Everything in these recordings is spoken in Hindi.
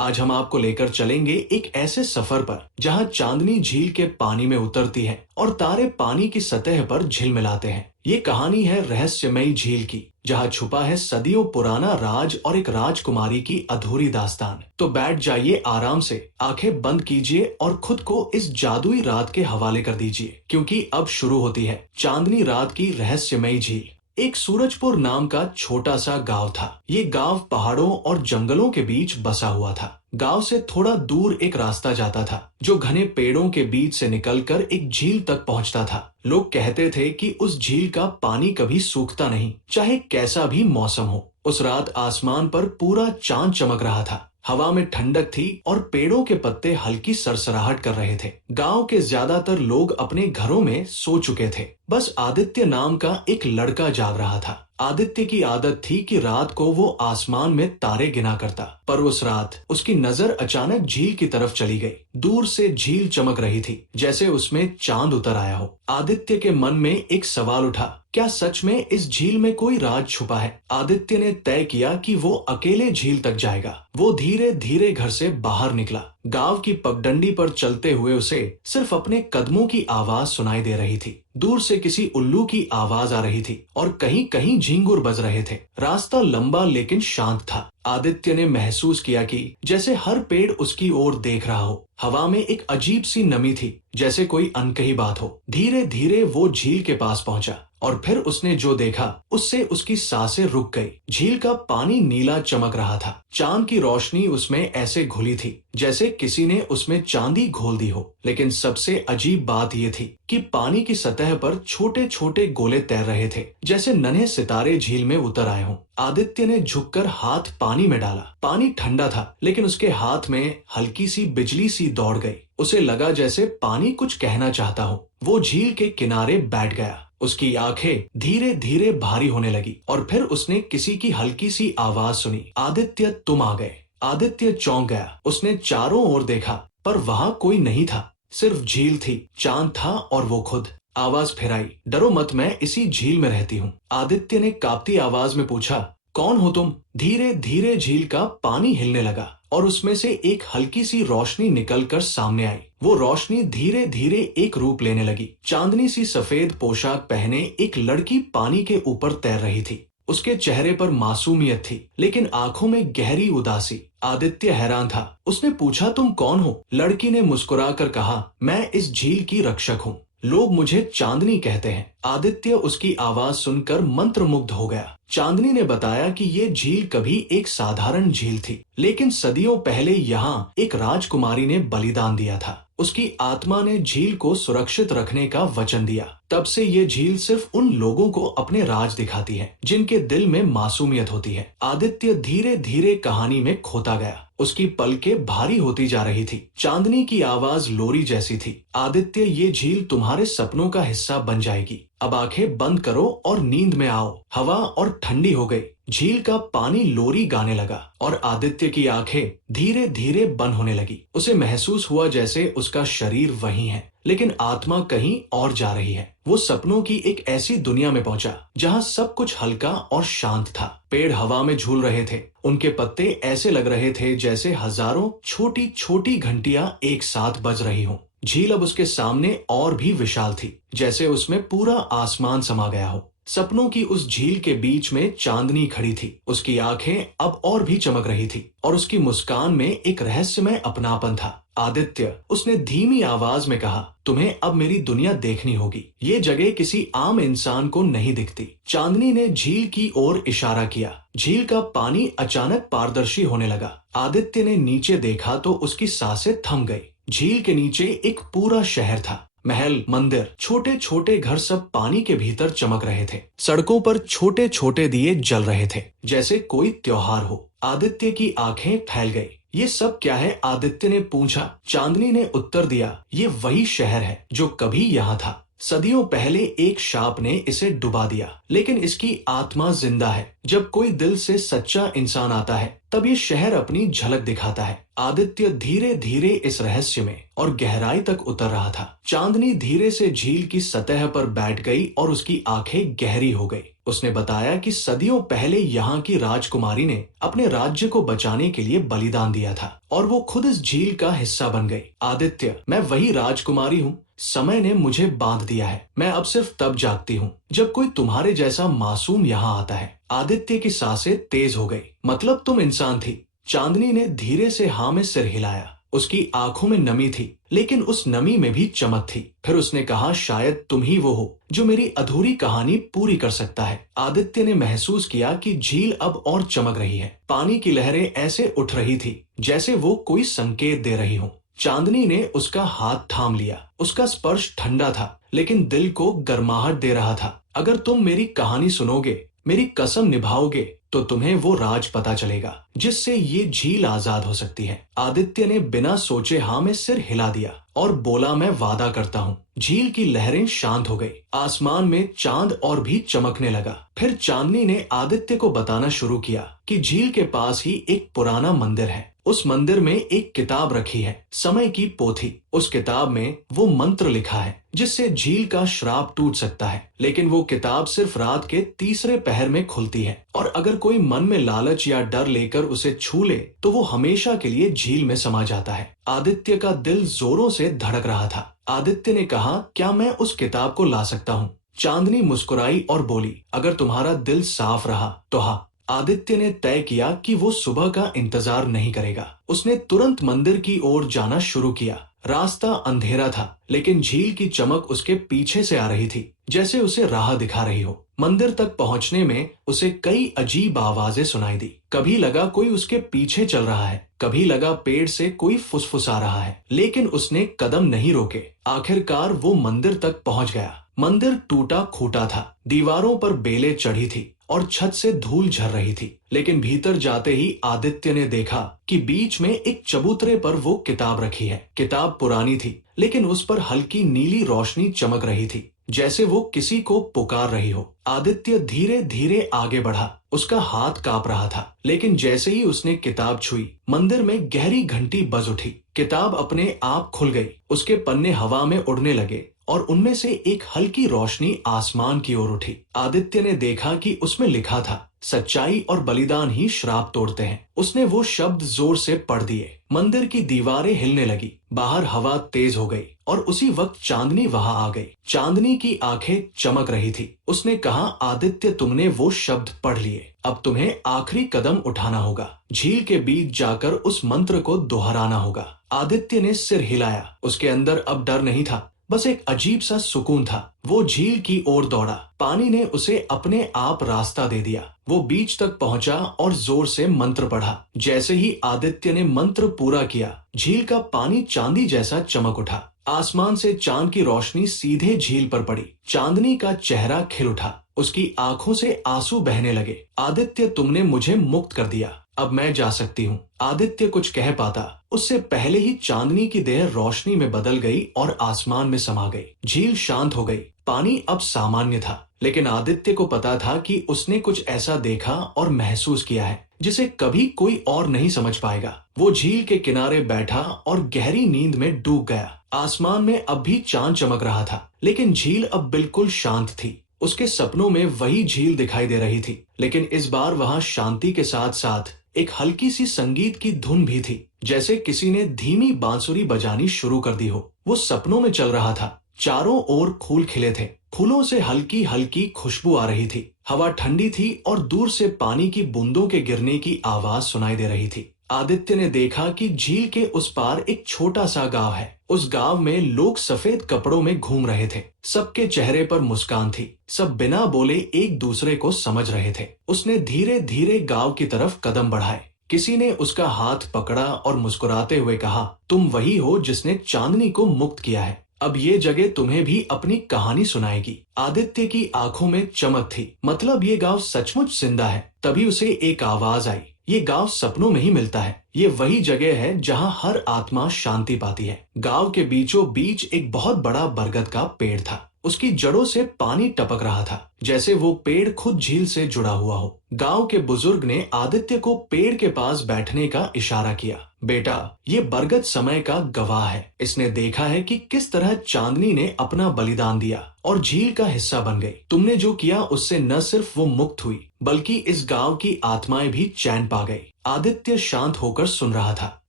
आज हम आपको लेकर चलेंगे एक ऐसे सफर पर जहां चांदनी झील के पानी में उतरती है और तारे पानी की सतह पर झिलमिलाते हैं। ये कहानी है रहस्यमयी झील की, जहां छुपा है सदियों पुराना राज और एक राजकुमारी की अधूरी दास्तान। तो बैठ जाइए आराम से, आंखें बंद कीजिए और खुद को इस जादुई रात के हवाले कर दीजिए, क्योंकि अब शुरू होती है चांदनी रात की रहस्यमयी झील। एक सूरजपुर नाम का छोटा सा गांव था। ये गांव पहाड़ों और जंगलों के बीच बसा हुआ था। गांव से थोड़ा दूर एक रास्ता जाता था जो घने पेड़ों के बीच से निकलकर एक झील तक पहुंचता था। लोग कहते थे कि उस झील का पानी कभी सूखता नहीं, चाहे कैसा भी मौसम हो। उस रात आसमान पर पूरा चांद चमक रहा था, हवा में ठंडक थी और पेड़ों के पत्ते हल्की सरसराहट कर रहे थे। गांव के ज्यादातर लोग अपने घरों में सो चुके थे। बस आदित्य नाम का एक लड़का जाग रहा था। आदित्य की आदत थी कि रात को वो आसमान में तारे गिना करता, पर उस रात उसकी नजर अचानक झील की तरफ चली गई। दूर से झील चमक रही थी, जैसे उसमें चांद उतर आया हो। आदित्य के मन में एक सवाल उठा, क्या सच में इस झील में कोई राज छुपा है? आदित्य ने तय किया कि वो अकेले झील तक जाएगा। वो धीरे धीरे घर से बाहर निकला। गांव की पगडंडी पर चलते हुए उसे सिर्फ अपने कदमों की आवाज सुनाई दे रही थी। दूर से किसी उल्लू की आवाज आ रही थी और कहीं कहीं झींगुर बज रहे थे। रास्ता लंबा लेकिन शांत था। आदित्य ने महसूस किया कि जैसे हर पेड़ उसकी ओर देख रहा हो। हवा में एक अजीब सी नमी थी, जैसे कोई अनकही बात हो। धीरे धीरे वो झील के पास पहुंचा और फिर उसने जो देखा उससे उसकी सांसें रुक गई। झील का पानी नीला चमक रहा था। चांद की रोशनी उसमें ऐसे घुली थी जैसे किसी ने उसमें चांदी घोल दी हो। लेकिन सबसे अजीब बात यह थी कि पानी की सतह पर छोटे छोटे गोले तैर रहे थे, जैसे नन्हे सितारे झील में उतर आए हों। आदित्य ने झुककर हाथ पानी में डाला। पानी ठंडा था, लेकिन उसके हाथ में हल्की सी बिजली सी दौड़ गई। उसे लगा जैसे पानी कुछ कहना चाहता हो। वो झील के किनारे बैठ गया। उसकी आंखें धीरे धीरे भारी होने लगी और फिर उसने किसी की हल्की सी आवाज सुनी, आदित्य तुम आ गए। आदित्य चौंक गया। उसने चारों ओर देखा, पर वहां कोई नहीं था। सिर्फ झील थी, चांद था और वो खुद। आवाज फिर आई, डरो मत, मैं इसी झील में रहती हूँ। आदित्य ने कांपती आवाज में पूछा, कौन हो तुम? धीरे धीरे झील का पानी हिलने लगा और उसमें से एक हल्की सी रोशनी निकलकर सामने आई। वो रोशनी धीरे धीरे एक रूप लेने लगी। चांदनी सी सफेद पोशाक पहने एक लड़की पानी के ऊपर तैर रही थी। उसके चेहरे पर मासूमियत थी, लेकिन आंखों में गहरी उदासी। आदित्य हैरान था। उसने पूछा, तुम कौन हो? लड़की ने मुस्कुराकर कहा, मैं इस झील की रक्षक हूँ। लोग मुझे चांदनी कहते हैं। आदित्य उसकी आवाज सुनकर मंत्रमुग्ध हो गया। चांदनी ने बताया कि ये झील कभी एक साधारण झील थी, लेकिन सदियों पहले यहाँ एक राजकुमारी ने बलिदान दिया था। उसकी आत्मा ने झील को सुरक्षित रखने का वचन दिया। तब से ये झील सिर्फ उन लोगों को अपने राज दिखाती है जिनके दिल में मासूमियत होती है। आदित्य धीरे धीरे कहानी में खोता गया। उसकी पलकें भारी होती जा रही थी। चांदनी की आवाज लोरी जैसी थी, आदित्य ये झील तुम्हारे सपनों का हिस्सा बन जाएगी। अब आंखें बंद करो और नींद में आओ। हवा और ठंडी हो गई। झील का पानी लोरी गाने लगा और आदित्य की आंखें धीरे धीरे बंद होने लगी। उसे महसूस हुआ जैसे उसका शरीर वहीं है, लेकिन आत्मा कहीं और जा रही है। वो सपनों की एक ऐसी दुनिया में पहुंचा जहां सब कुछ हल्का और शांत था। पेड़ हवा में झूल रहे थे। उनके पत्ते ऐसे लग रहे थे जैसे हजारों छोटी छोटी घंटियां एक साथ बज रही हों। झील अब उसके सामने और भी विशाल थी, जैसे उसमें पूरा आसमान समा गया हो। सपनों की उस झील के बीच में चांदनी खड़ी थी। उसकी आंखें अब और भी चमक रही थी और उसकी मुस्कान में एक रहस्यमय अपनापन था। आदित्य, उसने धीमी आवाज में कहा, तुम्हें अब मेरी दुनिया देखनी होगी। ये जगह किसी आम इंसान को नहीं दिखती। चांदनी ने झील की ओर इशारा किया। झील का पानी अचानक पारदर्शी होने लगा। आदित्य ने नीचे देखा तो उसकी सांसें थम गई। झील के नीचे एक पूरा शहर था। महल, मंदिर, छोटे छोटे घर सब पानी के भीतर चमक रहे थे। सड़कों पर छोटे छोटे दिए जल रहे थे, जैसे कोई त्योहार हो। आदित्य की आंखें फैल गई। ये सब क्या है? आदित्य ने पूछा। चांदनी ने उत्तर दिया, ये वही शहर है जो कभी यहाँ था। सदियों पहले एक शाप ने इसे डुबा दिया, लेकिन इसकी आत्मा जिंदा है। जब कोई दिल से सच्चा इंसान आता है, तब ये शहर अपनी झलक दिखाता है। आदित्य धीरे धीरे इस रहस्य में और गहराई तक उतर रहा था। चांदनी धीरे से झील की सतह पर बैठ गई और उसकी आंखें गहरी हो गई। उसने बताया कि सदियों पहले यहाँ की राजकुमारी ने अपने राज्य को बचाने के लिए बलिदान दिया था और वो खुद इस झील का हिस्सा बन गई। आदित्य, मैं वही राजकुमारी हूँ। समय ने मुझे बांध दिया है। मैं अब सिर्फ तब जागती हूँ जब कोई तुम्हारे जैसा मासूम यहाँ आता है। आदित्य की सांसें तेज हो गई। मतलब तुम इंसान थी? चांदनी ने धीरे से हाँ में सिर हिलाया। उसकी आंखों में नमी थी, लेकिन उस नमी में भी चमक थी। फिर उसने कहा, शायद तुम ही वो हो जो मेरी अधूरी कहानी पूरी कर सकता है। आदित्य ने महसूस किया कि झील अब और चमक रही है। पानी की लहरें ऐसे उठ रही थी जैसे वो कोई संकेत दे रही हो। चांदनी ने उसका हाथ थाम लिया। उसका स्पर्श ठंडा था, लेकिन दिल को गर्माहट दे रहा था। अगर तुम मेरी कहानी सुनोगे, मेरी कसम निभाओगे, तो तुम्हें वो राज पता चलेगा जिससे ये झील आजाद हो सकती है। आदित्य ने बिना सोचे हाँ में सिर हिला दिया और बोला, मैं वादा करता हूँ। झील की लहरें शांत हो गई। आसमान में चांद और भी चमकने लगा। फिर चांदनी ने आदित्य को बताना शुरू किया कि झील के पास ही एक पुराना मंदिर है। उस मंदिर में एक किताब रखी है, समय की पोथी। उस किताब में वो मंत्र लिखा है जिससे झील का श्राप टूट सकता है, लेकिन वो किताब सिर्फ रात के तीसरे पहर में खुलती है और अगर कोई मन में लालच या डर लेकर उसे छू ले तो वो हमेशा के लिए झील में समा जाता है। आदित्य का दिल जोरों से धड़क रहा था। आदित्य ने कहा, क्या मैं उस किताब को ला सकता हूँ? चांदनी मुस्कुराई और बोली, अगर तुम्हारा दिल साफ रहा तो हाँ। आदित्य ने तय किया कि वो सुबह का इंतजार नहीं करेगा। उसने तुरंत मंदिर की ओर जाना शुरू किया। रास्ता अंधेरा था, लेकिन झील की चमक उसके पीछे से आ रही थी, जैसे उसे राह दिखा रही हो। मंदिर तक पहुंचने में उसे कई अजीब आवाजें सुनाई दी। कभी लगा कोई उसके पीछे चल रहा है, कभी लगा पेड़ से कोई फुसफुसा रहा है, लेकिन उसने कदम नहीं रोके। आखिरकार वो मंदिर तक पहुंच गया। मंदिर टूटा फूटा था, दीवारों पर बेलें चढ़ी थी और छत से धूल झर रही थी, लेकिन भीतर जाते ही आदित्य ने देखा कि बीच में एक चबूतरे पर वो किताब रखी है। किताब पुरानी थी, लेकिन उस पर हल्की नीली रोशनी चमक रही थी, जैसे वो किसी को पुकार रही हो। आदित्य धीरे धीरे आगे बढ़ा। उसका हाथ कांप रहा था, लेकिन जैसे ही उसने किताब छुई, मंदिर में गहरी घंटी बज उठी। किताब अपने आप खुल गई। उसके पन्ने हवा में उड़ने लगे और उनमें से एक हल्की रोशनी आसमान की ओर उठी। आदित्य ने देखा कि उसमें लिखा था, सच्चाई और बलिदान ही श्राप तोड़ते हैं। उसने वो शब्द जोर से पढ़ दिए। मंदिर की दीवारें हिलने लगी, बाहर हवा तेज हो गई और उसी वक्त चांदनी वहां आ गई। चांदनी की आंखें चमक रही थी। उसने कहा, आदित्य, तुमने वो शब्द पढ़ लिए। अब तुम्हें आखिरी कदम उठाना होगा। झील के बीच जाकर उस मंत्र को दोहराना होगा। आदित्य ने सिर हिलाया। उसके अंदर अब डर नहीं था, बस एक अजीब सा सुकून था। वो झील की ओर दौड़ा। पानी ने उसे अपने आप रास्ता दे दिया। वो बीच तक पहुंचा और जोर से मंत्र पढ़ा। जैसे ही आदित्य ने मंत्र पूरा किया, झील का पानी चांदी जैसा चमक उठा। आसमान से चांद की रोशनी सीधे झील पर पड़ी। चांदनी का चेहरा खिल उठा। उसकी आंखों से आंसू बहने लगे। आदित्य, तुमने मुझे मुक्त कर दिया। अब मैं जा सकती हूँ। आदित्य कुछ कह पाता, उससे पहले ही चांदनी की देह रोशनी में बदल गई और आसमान में समा गई। झील शांत हो गई। पानी अब सामान्य था, लेकिन आदित्य को पता था कि उसने कुछ ऐसा देखा और महसूस किया है जिसे कभी कोई और नहीं समझ पाएगा। वो झील के किनारे बैठा और गहरी नींद में डूब गया। आसमान में अब भी चांद चमक रहा था, लेकिन झील अब बिल्कुल शांत थी। उसके सपनों में वही झील दिखाई दे रही थी, लेकिन इस बार वहां शांति के साथ साथ एक हल्की सी संगीत की धुन भी थी, जैसे किसी ने धीमी बांसुरी बजानी शुरू कर दी हो। वो सपनों में चल रहा था। चारों ओर फूल खिले थे। फूलों से हल्की हल्की खुशबू आ रही थी। हवा ठंडी थी और दूर से पानी की बूंदों के गिरने की आवाज सुनाई दे रही थी। आदित्य ने देखा कि झील के उस पार एक छोटा सा गांव है। उस गांव में लोग सफेद कपड़ों में घूम रहे थे। सबके चेहरे पर मुस्कान थी। सब बिना बोले एक दूसरे को समझ रहे थे। उसने धीरे धीरे गांव की तरफ कदम बढ़ाए। किसी ने उसका हाथ पकड़ा और मुस्कुराते हुए कहा, तुम वही हो जिसने चांदनी को मुक्त किया है। अब ये जगह तुम्हें भी अपनी कहानी सुनाएगी। आदित्य की आंखों में चमक थी। मतलब ये गांव सचमुच जिंदा है। तभी उसे एक आवाज आई, ये गांव सपनों में ही मिलता है। ये वही जगह है जहां हर आत्मा शांति पाती है। गांव के बीचों बीच एक बहुत बड़ा बरगद का पेड़ था। उसकी जड़ों से पानी टपक रहा था, जैसे वो पेड़ खुद झील से जुड़ा हुआ हो। गांव के बुजुर्ग ने आदित्य को पेड़ के पास बैठने का इशारा किया। बेटा, ये बरगद समय का गवाह है। इसने देखा है कि किस तरह चांदनी ने अपना बलिदान दिया और झील का हिस्सा बन गई। तुमने जो किया उससे न सिर्फ वो मुक्त हुई, बल्कि इस गांव की आत्माएं भी चैन पा गई। आदित्य शांत होकर सुन रहा था।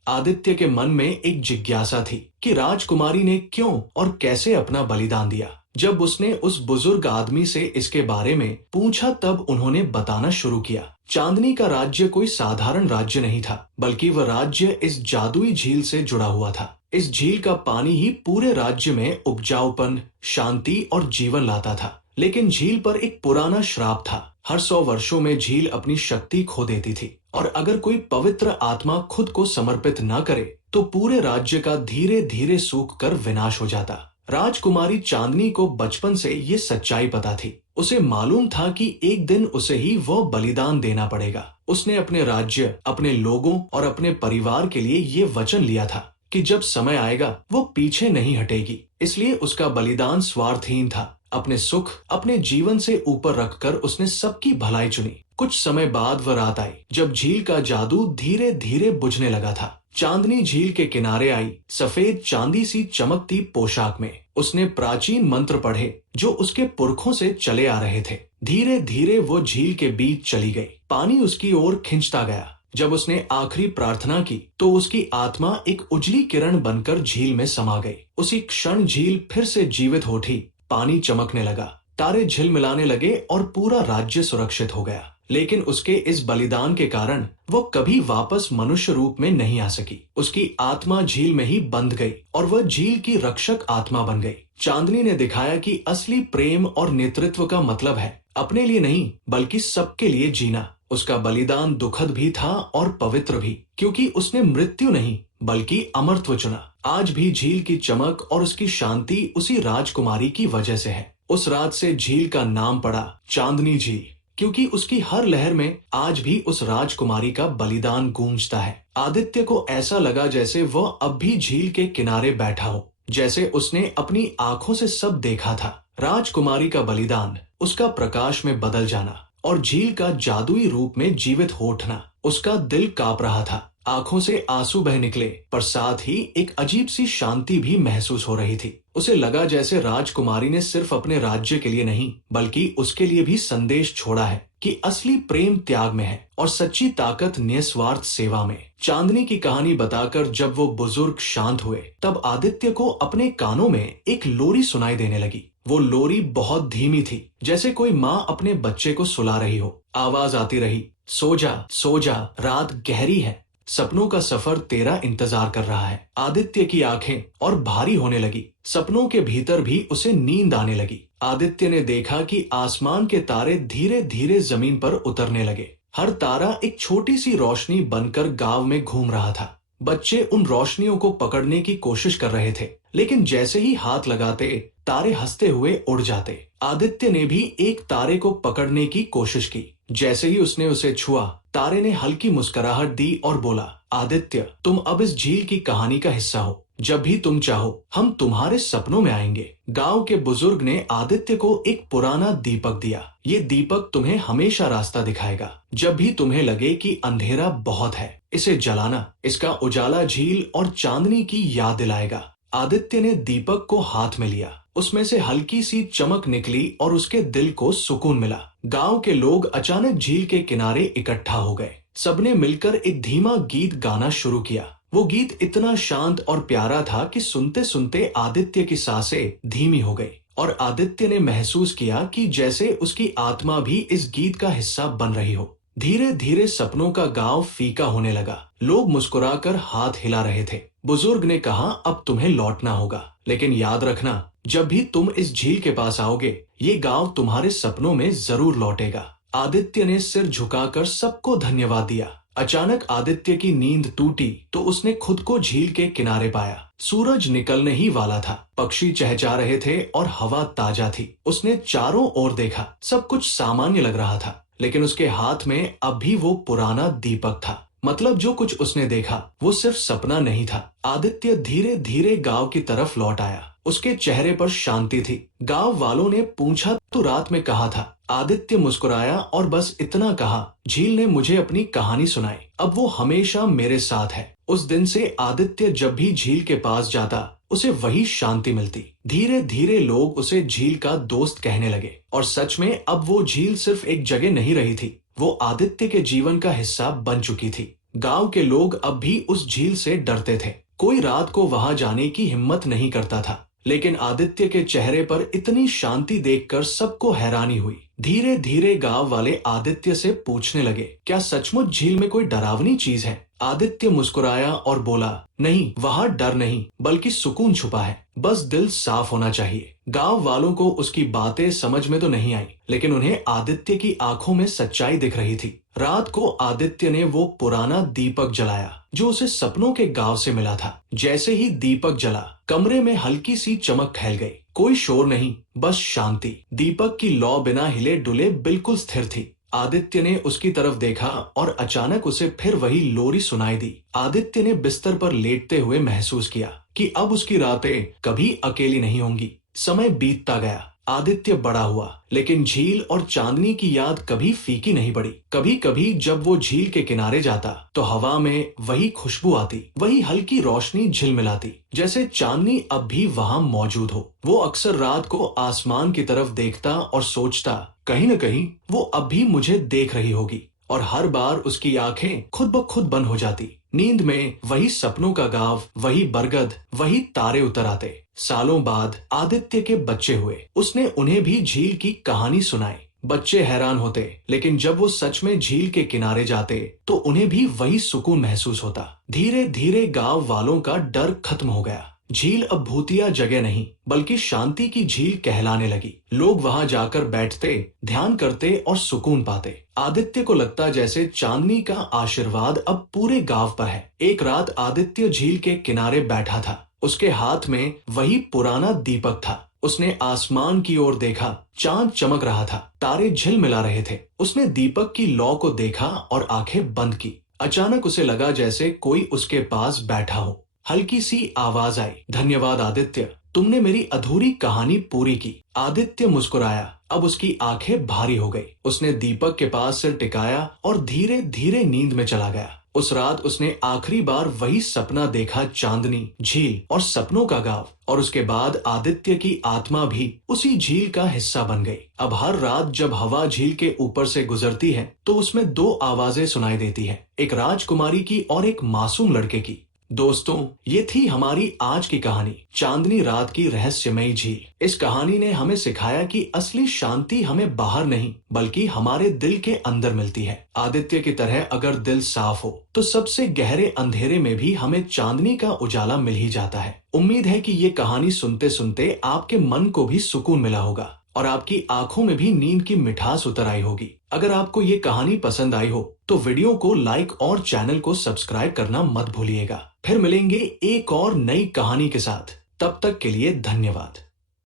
आदित्य के मन में एक जिज्ञासा थी कि राजकुमारी ने क्यों और कैसे अपना बलिदान दिया। जब उसने उस बुजुर्ग आदमी से इसके बारे में पूछा तब उन्होंने बताना शुरू किया। चांदनी का राज्य कोई साधारण राज्य नहीं था, बल्कि वह राज्य इस जादुई झील से जुड़ा हुआ था। इस झील का पानी ही पूरे राज्य में उपजाऊपन, शांति और जीवन लाता था। लेकिन झील पर एक पुराना श्राप था। हर 100 वर्षों में झील अपनी शक्ति खो देती थी और अगर कोई पवित्र आत्मा खुद को समर्पित न करे तो पूरे राज्य का धीरे धीरे सूख कर विनाश हो जाता। राजकुमारी चांदनी को बचपन से ये सच्चाई पता थी। उसे मालूम था कि एक दिन उसे ही वो बलिदान देना पड़ेगा। उसने अपने राज्य, अपने लोगों और अपने परिवार के लिए ये वचन लिया था कि जब समय आएगा वो पीछे नहीं हटेगी। इसलिए उसका बलिदान स्वार्थहीन था। अपने सुख अपने जीवन से ऊपर रखकर उसने सबकी भलाई चुनी। कुछ समय बाद वह रात आई जब झील का जादू धीरे धीरे बुझने लगा था। चांदनी झील के किनारे आई, सफेद चांदी सी चमकती पोशाक में। उसने प्राचीन मंत्र पढ़े जो उसके पुरखों से चले आ रहे थे। धीरे धीरे वो झील के बीच चली गई। पानी उसकी ओर खिंचता गया। जब उसने आखिरी प्रार्थना की तो उसकी आत्मा एक उजली किरण बनकर झील में समा गई। उसी क्षण झील फिर से जीवित हो उठी। पानी चमकने लगा, तारे झिलमिलाने लगे और पूरा राज्य सुरक्षित हो गया। लेकिन उसके इस बलिदान के कारण वो कभी वापस मनुष्य रूप में नहीं आ सकी। उसकी आत्मा झील में ही बंध गई और वह झील की रक्षक आत्मा बन गई। चांदनी ने दिखाया कि असली प्रेम और नेतृत्व का मतलब है अपने लिए नहीं बल्कि सबके लिए जीना। उसका बलिदान दुखद भी था और पवित्र भी, क्योंकि उसने मृत्यु नहीं बल्कि अमरत्व चुना। आज भी झील की चमक और उसकी शांति उसी राजकुमारी की वजह से है। उस रात से झील का नाम पड़ा चांदनी झील, क्योंकि उसकी हर लहर में आज भी उस राजकुमारी का बलिदान गूंजता है। आदित्य को ऐसा लगा जैसे वह अब भी झील के किनारे बैठा हो, जैसे उसने अपनी आंखों से सब देखा था। राजकुमारी का बलिदान, उसका प्रकाश में बदल जाना और झील का जादुई रूप में जीवित हो उठना। उसका दिल कांप रहा था, आंखों से आंसू बह निकले, पर साथ ही एक अजीब सी शांति भी महसूस हो रही थी। उसे लगा जैसे राजकुमारी ने सिर्फ अपने राज्य के लिए नहीं बल्कि उसके लिए भी संदेश छोड़ा है कि असली प्रेम त्याग में है और सच्ची ताकत निस्वार्थ सेवा में। चांदनी की कहानी बताकर जब वो बुजुर्ग शांत हुए तब आदित्य को अपने कानों में एक लोरी सुनाई देने लगी। वो लोरी बहुत धीमी थी, जैसे कोई माँ अपने बच्चे को सुला रही हो। आवाज आती रही, सो जा, रात गहरी है, सपनों का सफर तेरा इंतजार कर रहा है। आदित्य की आंखें और भारी होने लगी। सपनों के भीतर भी उसे नींद आने लगी। आदित्य ने देखा कि आसमान के तारे धीरे धीरे जमीन पर उतरने लगे। हर तारा एक छोटी सी रोशनी बनकर गांव में घूम रहा था। बच्चे उन रोशनियों को पकड़ने की कोशिश कर रहे थे, लेकिन जैसे ही हाथ लगाते तारे हंसते हुए उड़ जाते। आदित्य ने भी एक तारे को पकड़ने की कोशिश की। जैसे ही उसने उसे छुआ, तारे ने हल्की मुस्कुराहट दी और बोला, आदित्य, तुम अब इस झील की कहानी का हिस्सा हो। जब भी तुम चाहो हम तुम्हारे सपनों में आएंगे। गांव के बुजुर्ग ने आदित्य को एक पुराना दीपक दिया। ये दीपक तुम्हें हमेशा रास्ता दिखाएगा। जब भी तुम्हें लगे कि अंधेरा बहुत है, इसे जलाना। इसका उजाला झील और चांदनी की याद दिलाएगा। आदित्य ने दीपक को हाथ में लिया। उसमें से हल्की सी चमक निकली और उसके दिल को सुकून मिला। गांव के लोग अचानक झील के किनारे इकट्ठा हो गए। सबने मिलकर एक धीमा गीत गाना शुरू किया। वो गीत इतना शांत और प्यारा था कि सुनते सुनते आदित्य की सांसें धीमी हो गई और आदित्य ने महसूस किया कि जैसे उसकी आत्मा भी इस गीत का हिस्सा बन रही हो। धीरे धीरे सपनों का गांव फीका होने लगा। लोग मुस्कुराकर हाथ हिला रहे थे। बुजुर्ग ने कहा, अब तुम्हें लौटना होगा, लेकिन याद रखना, जब भी तुम इस झील के पास आओगे, ये गांव तुम्हारे सपनों में जरूर लौटेगा। आदित्य ने सिर झुकाकर सबको धन्यवाद दिया। अचानक आदित्य की नींद टूटी तो उसने खुद को झील के किनारे पाया। सूरज निकलने ही वाला था, पक्षी चहचहा रहे थे और हवा ताजा थी। उसने चारों ओर देखा, सब कुछ सामान्य लग रहा था, लेकिन उसके हाथ में अब भी वो पुराना दीपक था। मतलब जो कुछ उसने देखा वो सिर्फ सपना नहीं था। आदित्य धीरे धीरे गांव की तरफ लौट आया। उसके चेहरे पर शांति थी। गांव वालों ने पूछा, तो रात में कहा था। आदित्य मुस्कुराया और बस इतना कहा, झील ने मुझे अपनी कहानी सुनाई, अब वो हमेशा मेरे साथ है। उस दिन से आदित्य जब भी झील के पास जाता उसे वही शांति मिलती। धीरे धीरे लोग उसे झील का दोस्त कहने लगे और सच में अब वो झील सिर्फ एक जगह नहीं रही थी, वो आदित्य के जीवन का हिस्सा बन चुकी थी। गांव के लोग अब भी उस झील से डरते थे, कोई रात को वहां जाने की हिम्मत नहीं करता था। लेकिन आदित्य के चेहरे पर इतनी शांति देखकर सबको हैरानी हुई। धीरे धीरे गांव वाले आदित्य से पूछने लगे, क्या सचमुच झील में कोई डरावनी चीज है? आदित्य मुस्कुराया और बोला, नहीं, वहां डर नहीं बल्कि सुकून छुपा है, बस दिल साफ होना चाहिए। गांव वालों को उसकी बातें समझ में तो नहीं आई, लेकिन उन्हें आदित्य की आंखों में सच्चाई दिख रही थी। रात को आदित्य ने वो पुराना दीपक जलाया जो उसे सपनों के गांव से मिला था। जैसे ही दीपक जला, कमरे में हल्की सी चमक फैल गई। कोई शोर नहीं, बस शांति। दीपक की लौ बिना हिले डुले बिल्कुल स्थिर थी। आदित्य ने उसकी तरफ देखा और अचानक उसे फिर वही लोरी सुनाई दी। आदित्य ने बिस्तर पर लेटते हुए महसूस किया कि अब उसकी रातें कभी अकेली नहीं होंगी। समय बीतता गया, आदित्य बड़ा हुआ, लेकिन झील और चांदनी की याद कभी फीकी नहीं पड़ी। कभी कभी जब वो झील के किनारे जाता तो हवा में वही खुशबू आती, वही हल्की रोशनी झिलमिलाती, जैसे चांदनी अब भी वहां मौजूद हो। वो अक्सर रात को आसमान की तरफ देखता और सोचता, कहीं न कहीं वो अब भी मुझे देख रही होगी। और हर बार उसकी आंखें खुद ब खुद बंद हो जाती। नींद में वही सपनों का गांव, वही बरगद, वही तारे उतर आते। सालों बाद आदित्य के बच्चे हुए। उसने उन्हें भी झील की कहानी सुनाई। बच्चे हैरान होते, लेकिन जब वो सच में झील के किनारे जाते तो उन्हें भी वही सुकून महसूस होता। धीरे धीरे गांव वालों का डर खत्म हो गया। झील अब भूतिया जगह नहीं बल्कि शांति की झील कहलाने लगी। लोग वहां जाकर बैठते, ध्यान करते और सुकून पाते। आदित्य को लगता जैसे चांदनी का आशीर्वाद अब पूरे गांव पर है। एक रात आदित्य झील के किनारे बैठा था। उसके हाथ में वही पुराना दीपक था। उसने आसमान की ओर देखा, चांद चमक रहा था, तारे झिलमिला रहे थे। उसने दीपक की लौ को देखा और आंखें बंद की। अचानक उसे लगा जैसे कोई उसके पास बैठा हो। हल्की सी आवाज आई, धन्यवाद आदित्य, तुमने मेरी अधूरी कहानी पूरी की। आदित्य मुस्कुराया, अब उसकी आंखें भारी हो गई। उसने दीपक के पास सिर टिकाया और धीरे धीरे नींद में चला गया। उस रात उसने आखिरी बार वही सपना देखा, चांदनी, झील और सपनों का गांव। और उसके बाद आदित्य की आत्मा भी उसी झील का हिस्सा बन गई। अब हर रात जब हवा झील के ऊपर से गुजरती है तो उसमें दो आवाजें सुनाई देती है, एक राजकुमारी की और एक मासूम लड़के की। दोस्तों, ये थी हमारी आज की कहानी, चांदनी रात की रहस्यमयी झील। इस कहानी ने हमें सिखाया कि असली शांति हमें बाहर नहीं बल्कि हमारे दिल के अंदर मिलती है। आदित्य की तरह अगर दिल साफ हो तो सबसे गहरे अंधेरे में भी हमें चांदनी का उजाला मिल ही जाता है। उम्मीद है कि ये कहानी सुनते सुनते आपके मन को भी सुकून मिला होगा और आपकी आंखों में भी नींद की मिठास उतर आई होगी। अगर आपको ये कहानी पसंद आई हो तो वीडियो को लाइक और चैनल को सब्सक्राइब करना मत भूलिएगा। फिर मिलेंगे एक और नई कहानी के साथ। तब तक के लिए धन्यवाद।